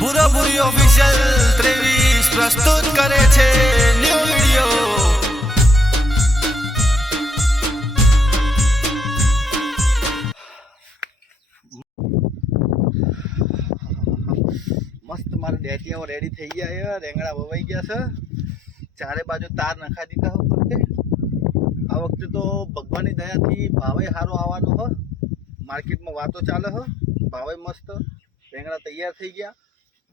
પૂરી official 23 પ્રસ્તુત કરે છે ન્યૂ વિડિયો। મસ્ત મારા ડેટિયાઓ રેડી થઈ ગયા છે, રેંગણા વવાઈ ગયા છે, ચારે બાજુ તાર નખા દીધા ઉપર। આ વખતે તો ભગવાનની દયાથી ભાવે સારો આવવાનો હ, માર્કેટમાં વાતો ચાલે હ, ભાવે મસ્ત, રેંગણા તૈયાર થઈ ગયા,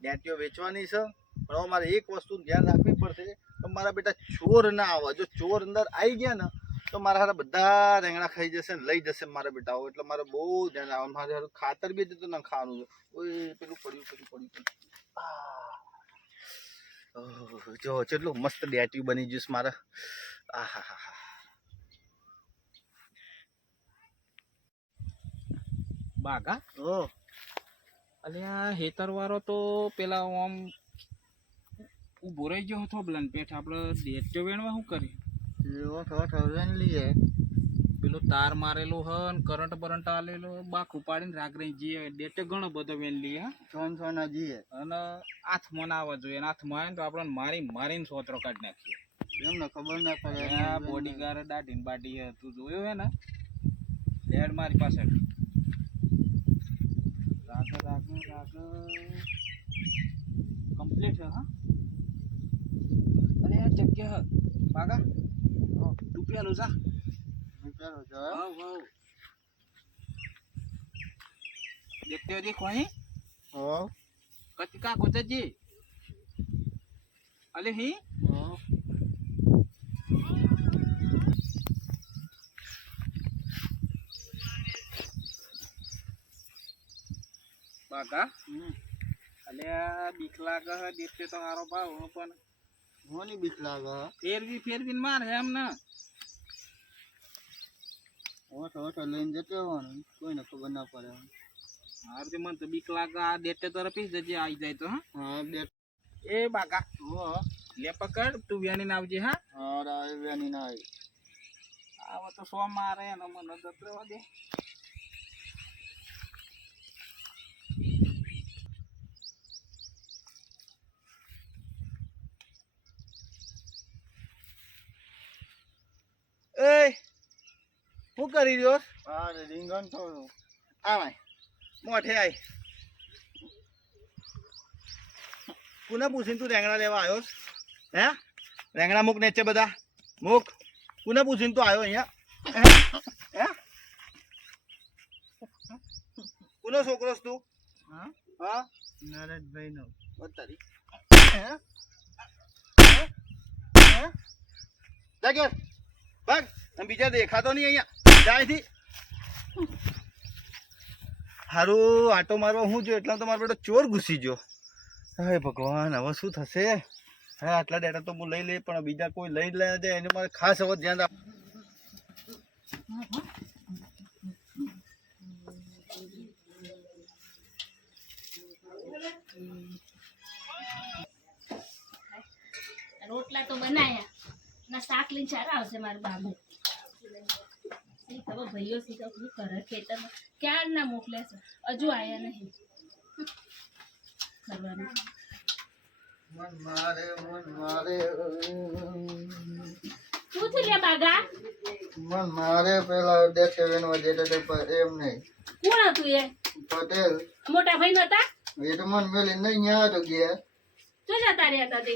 ડેટીઓ વેચવાની છે। પણ હવે મારે એક વસ્તુ ધ્યાન રાખવી પડશે કે મારા બેટા ચોર ના આવે। જો ચોર અંદર આવી ગયા ને તો મારા હારા બધા રેંગણા ખાઈ જશે ને લઈ જશે મારા બેટાઓ, એટલે મારે બહુ ધ્યાન રાખવાનું। મારે ખાતર બી તો ના ખાવાનું છે। ઓય પેલું પડ્યું જો કેટલું મસ્ત ડેટી બની જશે મારે। આહા હા હા બાગા ઓ અલ્યા હેતર વાળો તો પેલા આમ ઉભો રહી ગયો હતો બ્લન પેઠ આપણે ડેટ વેણવા શું કરી લઈએ પેલું તાર મારેલું હ ને કરંટ બરંટ આલેલો બાક ઉપાડીને રાગ રહી જઈએ ડેટે ઘણો બધો વેન લઈએ સોન સોના જઈએ અને હાથમાં ના આવવા જોઈએ, હાથમાં આવે ને તો આપણે મારીને સોતરો કાઢી નાખીએ। એમને ખબર ના પડે બોડી ગાર્ડ દાઢી ને બાટી હે, તું જોયો હે ને લેડ મારી પાસે રાગ કમ્પ્લીટ હે। હા અરે આ જગ્યા હે બાગા તું પેલું જા देखते हो देखो ही कतिका कोते जी अले ही बागा अले बीक लाग देखते तो हारो भाव पण होनी बीक लाग फेरवी मार है हम ना ઓઠ લઈને જતો હોવાનું, કોઈને ખબર ના પડે। હાર તે મને તો બીક લાગે આ ડેટે તરફી જજે આવી જાય તો। હા ડેટ એ બાકા લે પકડ તું વેની ના આવજે। હા હા વેની ના આવી આવો તો સો મારે એનો મને દતરવા દે। એ શું કરી રહ્યો? હા રીંગણ થોડું આવાય મોઠે આય કોને પૂછીને તું રેંગણા લેવા આવ્યો? હે રેંગણા મૂક નેચે બધા મૂક, કોને પૂછીને તું આવ્યો અહીંયા? હે કોનો છોકરો તું? હા નરેશભાઈ નો તારી હે ભાગ બીજા દેખાતો નહીં અહીંયા જાયથી હારું આટો મારવા હું જો એટલા તો મારો બેટો ચોર ઘૂસી ગયો। હે ભગવાન હવે શું થશે? હા આટલા ડેટા તો હું લઈ લે પણ બીજા કોઈ લઈ લે જાય એનું મારે ખાસ હવે ધ્યાન રાખ। રોટલા તો બનાયા ના શાક લઈને ચાર આવશે મારા બાબુ। ખબર ભાઈઓ સીધા શું કરે ખેતરમાં ક્યાં ના મોકલે છે, હજુ આયા નહીં કરવાનું। શું થયું લે બાગા? મન મારે પેલા ડેટે વેનવા ડેટે એમ નહીં કોણ હતું એ? પટેલ મોટા ભાઈ નતા? એ તો મન મેલી નહીં યા તો ગયા શું જતા રહ્યા હતા તે?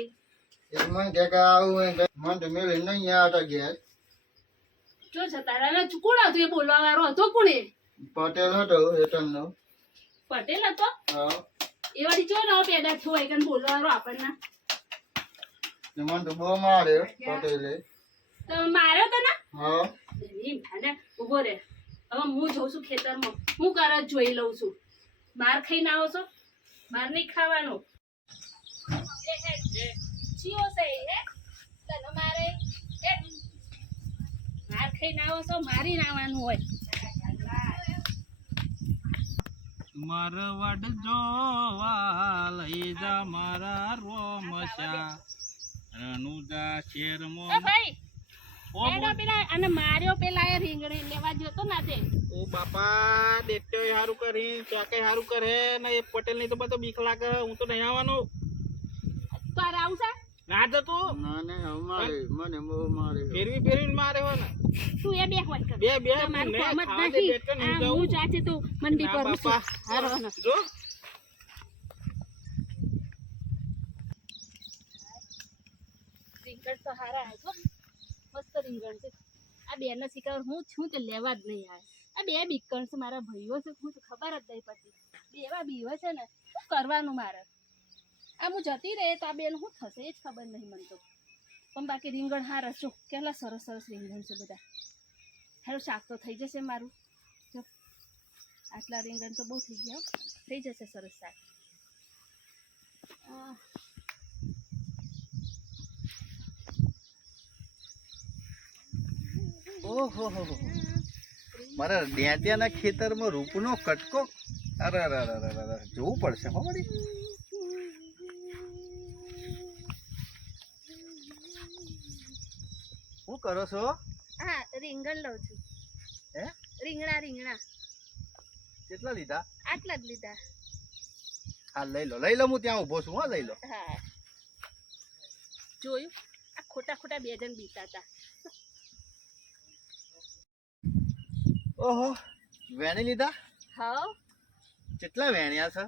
એ મન કે આવું મન તો મેલી નહીં યા તો ગયા શું જતા રહ્યા? કોણ હતું એ બોલવા વાળો હતો? કોણ એ? પટેલ હતો હેતનનો। પટેલ હતો? હા એ વાળી જો ના પેદા થયો હોય કે બોલવા વાળો આપણને મન તો બહુ માર્યો પટેલે। તો માર્યો તો ને? હા ઉભો રે, હવે હું જઉં છું ખેતરમાં, હું કરત જોઈ લઉં છું। બહાર ખાઈને આવો છો? બહાર નહીં ખાવાનું। બહાર ખાઈને આવો છો, મારી આવવાનું હોય। મારવાડ જોવા લઈ જા મારા રોમશા રણુજા શેરમાં ભાઈ એનો પેલા અને માર્યો પેલા એ રીંગણી લેવા જતો ના તે ઓ બાપા દેટ્યો હારું કરી ચોકે હારું કરે ને એ પટેલ ની તો બધો બીક લાગે હું તો નહીં આવવાનો તાર આવશે ના તો તું મને મને બહુ મારે ફેરવીને મારે હો ને તું એ બે વાત કર બે તમારું ને કામ જ ખાવા દે નથી બેઠો ને આ જાઉં. હું ચાચી તું મંડી ના પર બાપા હારો ને જો રીંગણ તો હારા હે છો મસ્ત રીંગણ છે આ બે ને શીખર હું છું તે લેવા જ નહીં આવે આ બે બીકણ છે મારા ભાઈઓ છે હું તો ખબર જ નહીં પડતી બે એવા બીવો છે ને શું કરવાનું મારે આ હું જતી રહે તો આ બેન શું થશે એ જ ખબર નહીં મને તો પણ બાકી રીંગણ હારા છો કેટલા સરસ સરસ રીંગણ છે બધા હારું શાક તો થઈ જશે મારું જો આટલા રીંગણ તો બહુ થઈ ગયા હો. થઈ જશે સરસ શાક ઓહો હો મારા ડેટિયાના ખેતરમાં રૂપનો કટકો અરે અરે અરે અરે અરે જોવું પડશે હો વળી શું કરો છો હા રીંગણ લઉં છું હે રીંગણા કેટલા લીધા આટલા જ લીધા હા લઈ લો હું ત્યાં ઊભો છું હા લઈ લો હા જોયું આ ખોટા બે જણ બીતા હતા ઓહો વેણી લીધા હા કેટલા વેણ્યા છે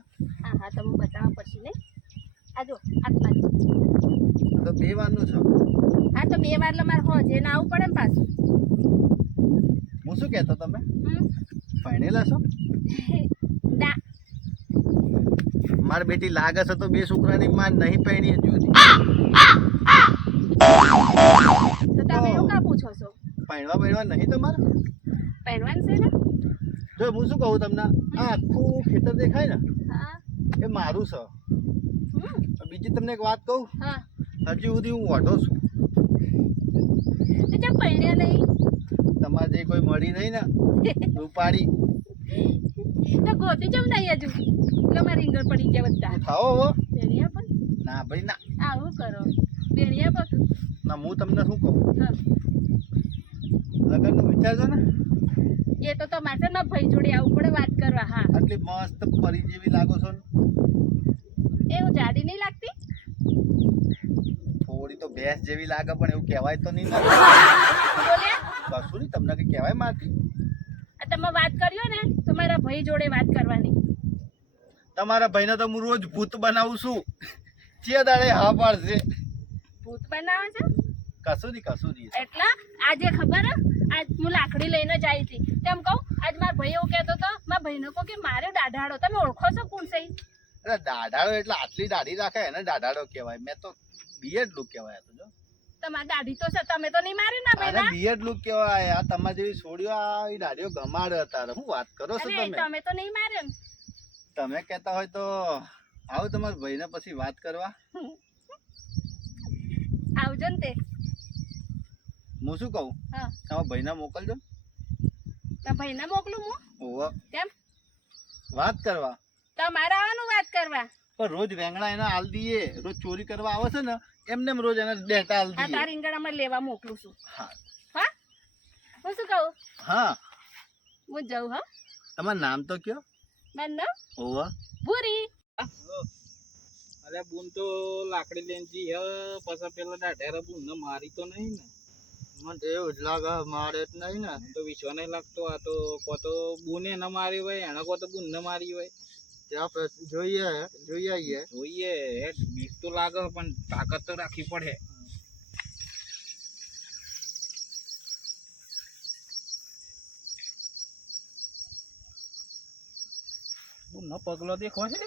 હા તમે બતાવો પછી ને આ જો આટલા જ તો બે વારનું છે હા તો બે વાર મારે હોજે ને આવવું પડે ને પાછું હું શું કહેતો તમે હમ. ભણેલા છો ના મારી બેટી લાગે છે તો બે છોકરાની માં નહીં પહેણી હજુ સુધી. તો તમે એવું કા પૂછો છો પહેણવા નહીં તમારે પહેરવાનું છે ને જો હું શું કહું તમને આ આખું ખેતર દેખાય ને હા એ મારું છે હમ. બીજી તમને એક વાત કહું હા હજુ સુધી હું વાઢો છું તો જેમ પહેર્યા નહીં તમારે જે કોઈ મળી નહીં ને રૂપાળી તો ગોતી જેમ નહીં હજુ એટલે મારે રીંગણ પડી ગયા બધા થાઓ હવે ભેણિયા પણ ના ભાઈ ના આવું કરો ભેણિયા પણ ના હું તમને શું કહું હા લગ્નનું વિચારજો ને એ તો તમારે ના ભાઈ જોડે આવું પડે વાત કરવા હા આટલી મસ્ત પરી જેવી લાગો છો ને એવું જાડી નહીં લાગતી થોડી તો ભેંસ જેવી લાગે પણ એવું કહેવાય તો નહીં ને બોલ્યા કશું નહીં તમને કઈ કહેવાય મારથી આ તમે વાત કર્યો ને તો મારા ભાઈ જોડે વાત કરવાની તમારા ભાઈને તો હું રોજ ભૂત બનાવું છું જે દાડે હા પાડશે ભૂત બનાવે છે કશું નહીં એટલા આજે ખબર હે? આજ હું લાકડી લઈને જ આવી હતી તેમ કહું આજ મારા ભાઈ એવું કહેતો હતો મારા ભાઈને કહું કે મારે દાઢાડો તમે ઓળખો છો કોણ છે ઈ? એટલે દાઢાડો એટલે આટલી દાઢી રાખે એને દાઢાડો કહેવાય મેં તો બીએડ લુક કહેવાય આ તો જો તમારી દાઢી તો છે તમે તો નહીં મારી ના આને ભાઈ બીએડ લુક કહેવાય આ તમારી જેવી છોડીઓ આ ઈ દાઢીઓ ગમાડે અત્યારે હું વાત કરો છો અરે તમે તમે તો નહીં માર્યો ને તમે કહેતા હોય તો આવો તમારા ભાઈને પછી વાત કરવા આવજો ને તે હું શું કહું હા તમારા ભાઈને મોકલજો તો ભાઈને મોકલું હું ઓહો કેમ વાત કરવા તમારે આવવાનું વાત કરવા પણ રોજ વેંગણા એને હાલ દઈએ રોજ ચોરી કરવા આવે છે ને એમને રોજ એને ડેટા હાલ આ દઈએ તાર રીંગણામાં લેવા મોકલું છું હા હા હું શું કહું હા હું જાઉં હા તમારું નામ તો કયો મારું નામ ઓહો ભૂરી અરે બૂન તો લાકડી લઈને જી હે પછી પેલા દાઢેરા બૂન ને મારી તો નહીં ને મને એવું જ લાગે મારે જ નહીં ને તો વિશ્વા નહીં લાગતો આ તો કો તો બૂને ન મારી હોય એને કો તો બૂન ન મારી હોય આપણે જોઈએ આવીએ જોઈએ હેડ બીક તો લાગે પણ તાકાત તો રાખવી પડે બૂન નો પગલો દેખો છે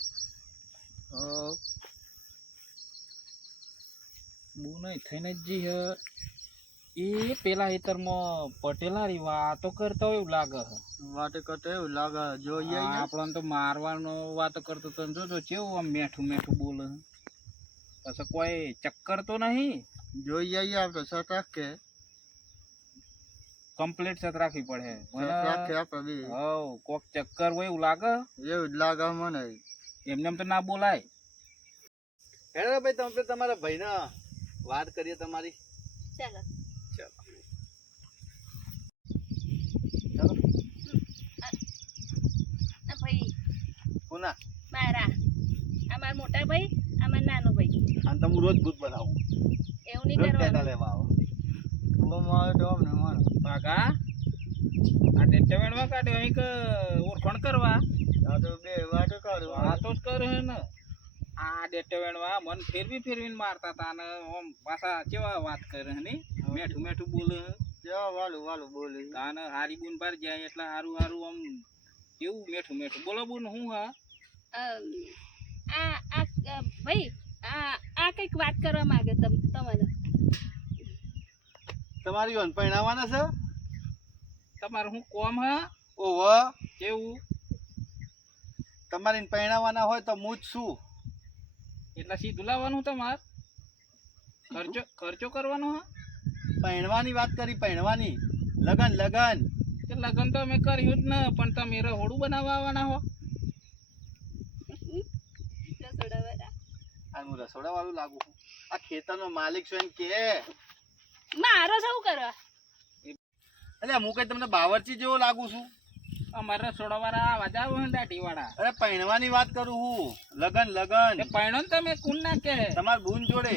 બૂન થઈને જ જી હે એ પેલા હેતરમાં પટેલારી વાતો કરતા હોય એવું લાગે છે વાતે કરતો એવું લાગે જોઈએ આવીએ આપણને તો મારવાનો વાતો કરતો તો જોજો કેવું આમ મેઠું મેઠું બોલે પછી કોઈ ચક્કર તો નહીં જોઈએ આવીએ આપણે શર્ટ રાખીએ કમ્પ્લીટ સત રાખવી પડે શર્ટ રાખીએ આપણે બી હવ કોક ચક્કર હોય એવું લાગે એવું જ લાગે મને એમને એમ તો ના બોલાય હેડો ભાઈ તમે તમારા ભાઈને વાત કરીએ તમારી ચાલો ચાલો કોના મારા આ મારા મોટા ભાઈ આ મારા નાનો ભાઈ અને તો હું રોજ ભૂત બનાવું એવું નહીં રોજ ટેટા કરવાનું લેવા આવો કાકા આ ડેટા વેણવા કાઢ્યો અહીં કે ઓળખાણ કરવા આ તો બે વાટો કાઢો આ તો જ કરે હે ને આ ડેટા વેણવા મન ફેરવીને મારતા તા ને આમ પાછા કેવા વાત કરે હે ની મેઠું મેઠું બોલે હે કેવા વાલું બોલે તાને હારી બુન પર જાય એટલે હારું હારું આમ કેવું મેઠું મેઠું બોલો બુન હું હા ભાઈ આ કંઈક વાત કરવા માંગે તમને તમારી ઓન પહેણાવાના છે તમારું હું કોમ હા ઓહો કેવું તમારી પહેણાવાના હોય તો હું જ છું એટલે સીધું લાવવાનું તમારે ખર્ચો કરવાનો હા પહેણવાની વાત કરી પહેણવાની લગન લગન કે લગન તો અમે કર્યું જ ને પણ તમે રહોડું બનાવવા આવવાના હો આ હું રસોડા વાળું લાગુ છું આ ખેતરનો માલિક છું એમ કે મારો શું કરવા એટલે હું કઈ તમને બાવરચી જેવો લાગુ છું અમારે રસોડાવાળા આવા જાવ હે દાઢીવાળા અરે પહેણવાની વાત કરું હું લગન લગન તે પૈણો ને તમે કુન ના કે તમાર બૂન જોડે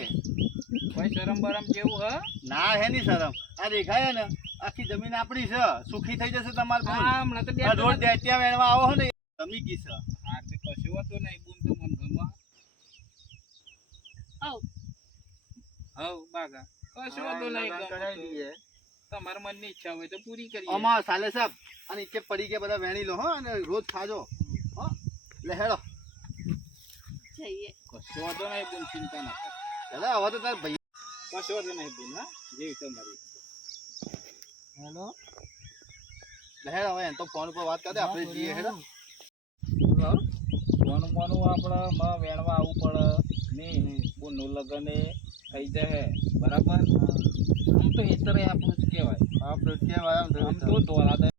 કોઈ શરમ બરમ જેવું હ ના હે ની શરમ આ દેખાય ને આખી જમીન આપણી છે સુખી થઈ જશે તમાર બૂન હા હમણાં તો આ રોજ દેટિયા વેણવા આવો ને તમે કી છે આ તે કશું હતું નહીં બુન તો મન ગમે હવ બાગા કશું હતું નહીં ગમે તમારા મનની ઈચ્છા હોય તો પૂરી કરીએ અમાર સાલે સાહેબ અને ઈકે પડી કે બધા વેણી લો હો અને રોજ ખાજો હો લે હેડો જઈએ કશું વાંધો નહીં બુન ચિંતા ના કર ચાલો હવે તો તાર ભાઈ કશું વાંધો નહીં બુન હા જેવી તમારી હેલો લે હેડો હવે એમ તો ફોન પર વાત કરે આપણે જઈએ હેડો મોનું મોનું આપણે વેણવા આવવું પડે નહીં બુનનું લગન એ થઈ જાય બરાબર આમ તો એ તરે આપણું જ કહેવાય આપણે કેવાય આમ તો ધોળા